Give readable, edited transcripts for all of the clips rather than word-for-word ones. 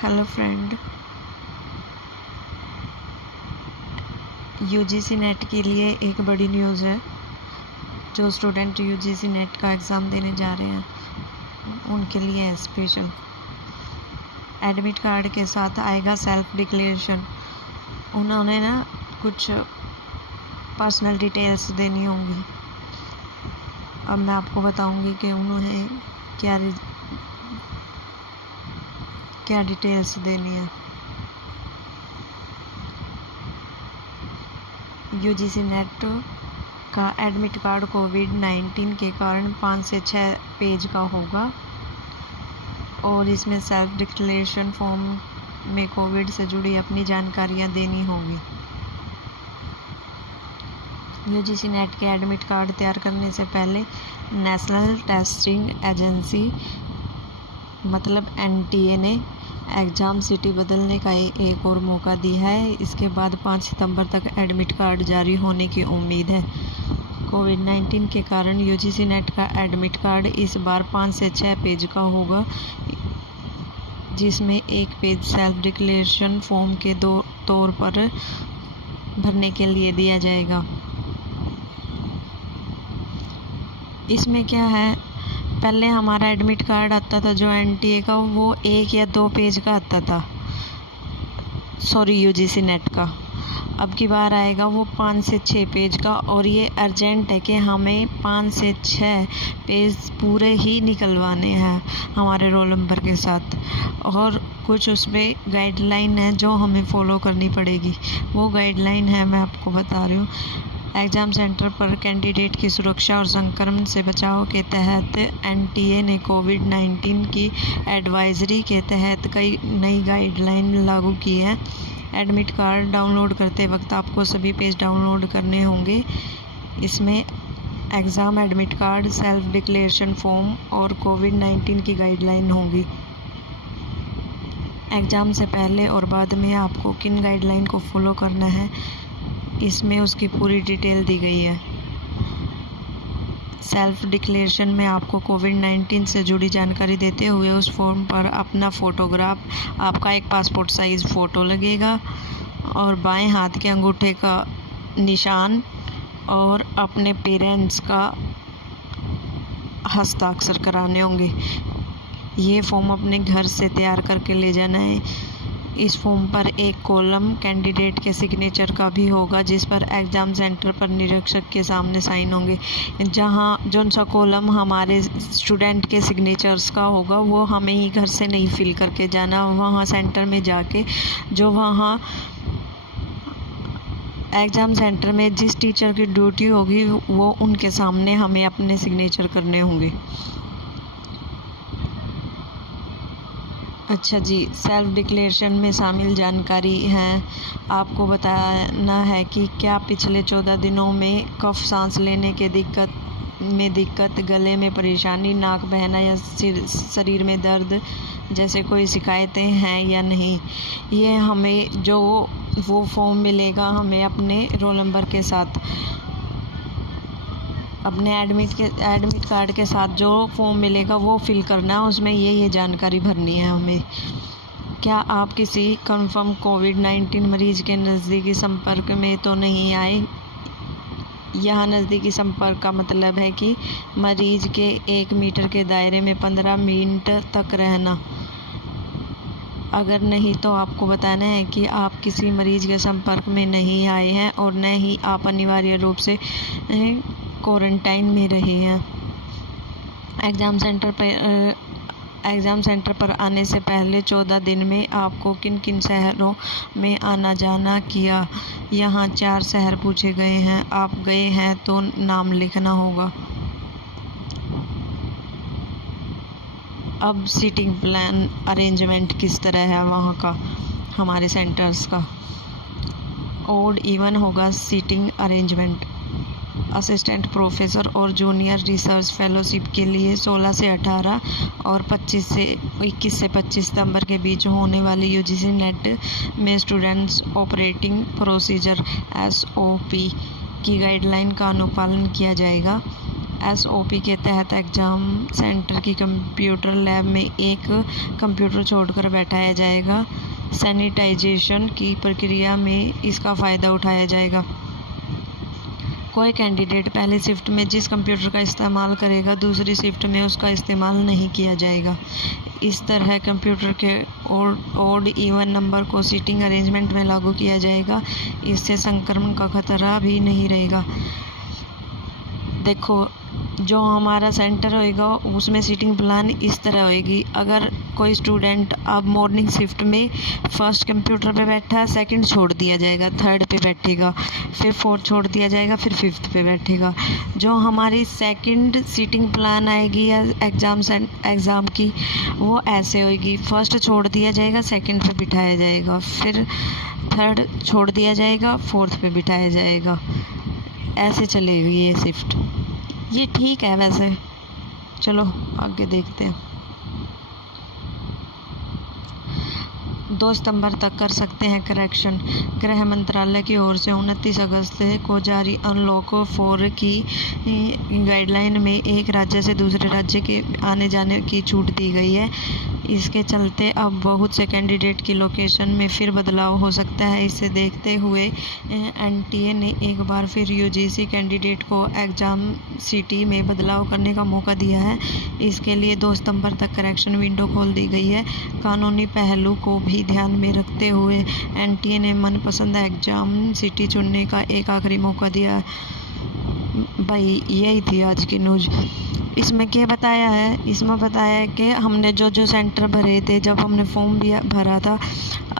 Hello friend, UGC net के लिए एक बड़ी न्यूज़ है। जो स्टूडेंट यूजीसी नेट का एग्ज़ाम देने जा रहे हैं उनके लिए है स्पेशल। एडमिट कार्ड के साथ आएगा सेल्फ डिक्लेरेशन। उन्होंने ना कुछ पर्सनल डिटेल्स देनी होंगी। अब मैं आपको बताऊंगी कि उन्होंने क्या डिटेल्स देनी है। यूजीसी नेट का एडमिट कार्ड कोविड-19 के कारण 5 से 6 पेज का होगा और इसमें सेल्फ डिक्लेरेशन फॉर्म में कोविड से जुड़ी अपनी जानकारियां देनी होगी। यूजीसी नेट के एडमिट कार्ड तैयार करने से पहले नेशनल टेस्टिंग एजेंसी मतलब एनटीए ने एग्ज़ाम सिटी बदलने का एक और मौका दिया है। इसके बाद 5 सितंबर तक एडमिट कार्ड जारी होने की उम्मीद है। कोविड-19 के कारण यूजीसी नेट का एडमिट कार्ड इस बार 5 से 6 पेज का होगा, जिसमें एक पेज सेल्फ डिक्लेरेशन फॉर्म के तौर पर भरने के लिए दिया जाएगा। इसमें क्या है, पहले हमारा एडमिट कार्ड आता था जो एनटीए का, वो 1 या 2 पेज का आता था, यूजीसी नेट का। अब की बार आएगा वो 5 से 6 पेज का, और ये अर्जेंट है कि हमें 5 से 6 पेज पूरे ही निकलवाने हैं हमारे रोल नंबर के साथ। और कुछ उसमें गाइडलाइन है जो हमें फॉलो करनी पड़ेगी। वो गाइडलाइन है, मैं आपको बता रही हूँ। एग्ज़ाम सेंटर पर कैंडिडेट की सुरक्षा और संक्रमण से बचाव के तहत एनटीए ने कोविड-19 की एडवाइजरी के तहत कई नई गाइडलाइन लागू की है। एडमिट कार्ड डाउनलोड करते वक्त आपको सभी पेज डाउनलोड करने होंगे। इसमें exam admit card, self declaration form और कोविड-19 की गाइडलाइन होंगी। एग्ज़ाम से पहले और बाद में आपको किन गाइडलाइन को फॉलो करना है, इसमें उसकी पूरी डिटेल दी गई है। सेल्फ डिक्लेरेशन में आपको कोविड-19 से जुड़ी जानकारी देते हुए उस फॉर्म पर अपना फ़ोटोग्राफ, आपका एक पासपोर्ट साइज़ फ़ोटो लगेगा और बाएं हाथ के अंगूठे का निशान और अपने पेरेंट्स का हस्ताक्षर कराने होंगे। ये फॉर्म अपने घर से तैयार करके ले जाना है। इस फॉर्म पर एक कॉलम कैंडिडेट के सिग्नेचर का भी होगा, जिस पर एग्ज़ाम सेंटर पर निरीक्षक के सामने साइन होंगे। जहाँ जो सा कॉलम हमारे स्टूडेंट के सिग्नेचर्स का होगा वो हमें ही घर से नहीं फिल करके जाना, वहाँ सेंटर में जाके जो वहाँ एग्ज़ाम सेंटर में जिस टीचर की ड्यूटी होगी वो उनके सामने हमें अपने सिग्नेचर करने होंगे। अच्छा जी, सेल्फ डिक्लेरेशन में शामिल जानकारी है। आपको बताना है कि क्या पिछले 14 दिनों में कफ, सांस लेने के दिक्कत, गले में परेशानी, नाक बहना या शरीर में दर्द जैसे कोई शिकायतें हैं या नहीं। ये हमें जो वो फॉर्म मिलेगा हमें अपने रोल नंबर के साथ, अपने एडमिट कार्ड के साथ जो फॉर्म मिलेगा वो फिल करना है। उसमें ये जानकारी भरनी है हमें। क्या आप किसी कंफर्म कोविड-19 मरीज के नज़दीकी संपर्क में तो नहीं आए? यहाँ नज़दीकी संपर्क का मतलब है कि मरीज के 1 मीटर के दायरे में 15 मिनट तक रहना। अगर नहीं तो आपको बताना है कि आप किसी मरीज के संपर्क में नहीं आए हैं और न ही आप अनिवार्य रूप से क्वारंटाइन में रहे हैं। एग्ज़ाम सेंटर पर आने से पहले 14 दिन में आपको किन किन शहरों में आना जाना किया। यहाँ 4 शहर पूछे गए हैं। आप गए हैं तो नाम लिखना होगा। अब सीटिंग प्लान अरेंजमेंट किस तरह है वहाँ का, हमारे सेंटर्स का। ऑड इवन होगा सीटिंग अरेंजमेंट। असिस्टेंट प्रोफेसर और जूनियर रिसर्च फेलोशिप के लिए 16 से 18 और 21 से 25 सितंबर के बीच होने वाले यूजीसी नेट में स्टूडेंट्स ऑपरेटिंग प्रोसीजर SOP की गाइडलाइन का अनुपालन किया जाएगा। SOP के तहत एग्ज़ाम सेंटर की कंप्यूटर लैब में एक कंप्यूटर छोड़कर बैठाया जाएगा। सैनिटाइजेशन की प्रक्रिया में इसका फ़ायदा उठाया जाएगा। कोई कैंडिडेट पहली शिफ्ट में जिस कंप्यूटर का इस्तेमाल करेगा, दूसरी शिफ्ट में उसका इस्तेमाल नहीं किया जाएगा। इस तरह कंप्यूटर के ओड इवन नंबर को सीटिंग अरेंजमेंट में लागू किया जाएगा। इससे संक्रमण का खतरा भी नहीं रहेगा। देखो, जो हमारा सेंटर होएगा उसमें सीटिंग प्लान इस तरह होएगी। अगर कोई स्टूडेंट अब मॉर्निंग शिफ्ट में फर्स्ट कंप्यूटर पे बैठा, सेकंड छोड़ दिया जाएगा, थर्ड पे बैठेगा, फिर फोर्थ छोड़ दिया जाएगा, फिर फिफ्थ पे बैठेगा। जो हमारी सेकंड सीटिंग प्लान आएगी या एग्ज़ाम की, वो ऐसे होएगी। फर्स्ट छोड़ दिया जाएगा, सेकंड पे बिठाया जाएगा, फिर थर्ड छोड़ दिया जाएगा, फोर्थ पे बिठाया जाएगा। ऐसे चलेगी ये शिफ्ट। ये ठीक है वैसे। चलो आगे देखते हैं। 2 सितंबर तक कर सकते हैं करेक्शन। गृह मंत्रालय की ओर से 29 अगस्त को जारी अनलॉक 4 की गाइडलाइन में एक राज्य से दूसरे राज्य के आने जाने की छूट दी गई है। इसके चलते अब बहुत से कैंडिडेट की लोकेशन में फिर बदलाव हो सकता है। इसे देखते हुए NTA ने एक बार फिर UGC कैंडिडेट को एग्ज़ाम सिटी में बदलाव करने का मौका दिया है। इसके लिए 2 सितंबर तक करेक्शन विंडो खोल दी गई है। कानूनी पहलू को भी ध्यान में रखते हुए NTA ने मनपसंद एग्ज़ाम सिटी चुनने का एक आखिरी मौका दिया है। भाई यही थी आज की न्यूज़। इसमें क्या बताया है? इसमें बताया है कि हमने जो सेंटर भरे थे, जब हमने फॉर्म भी भरा था,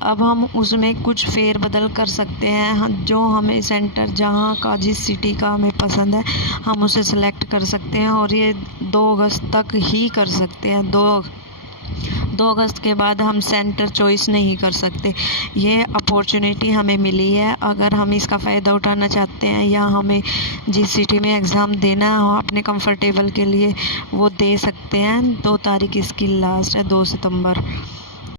अब हम उसमें कुछ फेर बदल कर सकते हैं। जो हमें सेंटर जहाँ का जिस सिटी का हमें पसंद है, हम उसे सेलेक्ट कर सकते हैं और ये 2 अगस्त तक ही कर सकते हैं। 2 अगस्त के बाद हम सेंटर चॉइस नहीं कर सकते। ये अपॉर्चुनिटी हमें मिली है। अगर हम इसका फ़ायदा उठाना चाहते हैं या हमें जिस सिटी में एग्ज़ाम देना हो अपने कंफर्टेबल के लिए, वो दे सकते हैं। 2 तारीख इसकी लास्ट है, 2 सितंबर।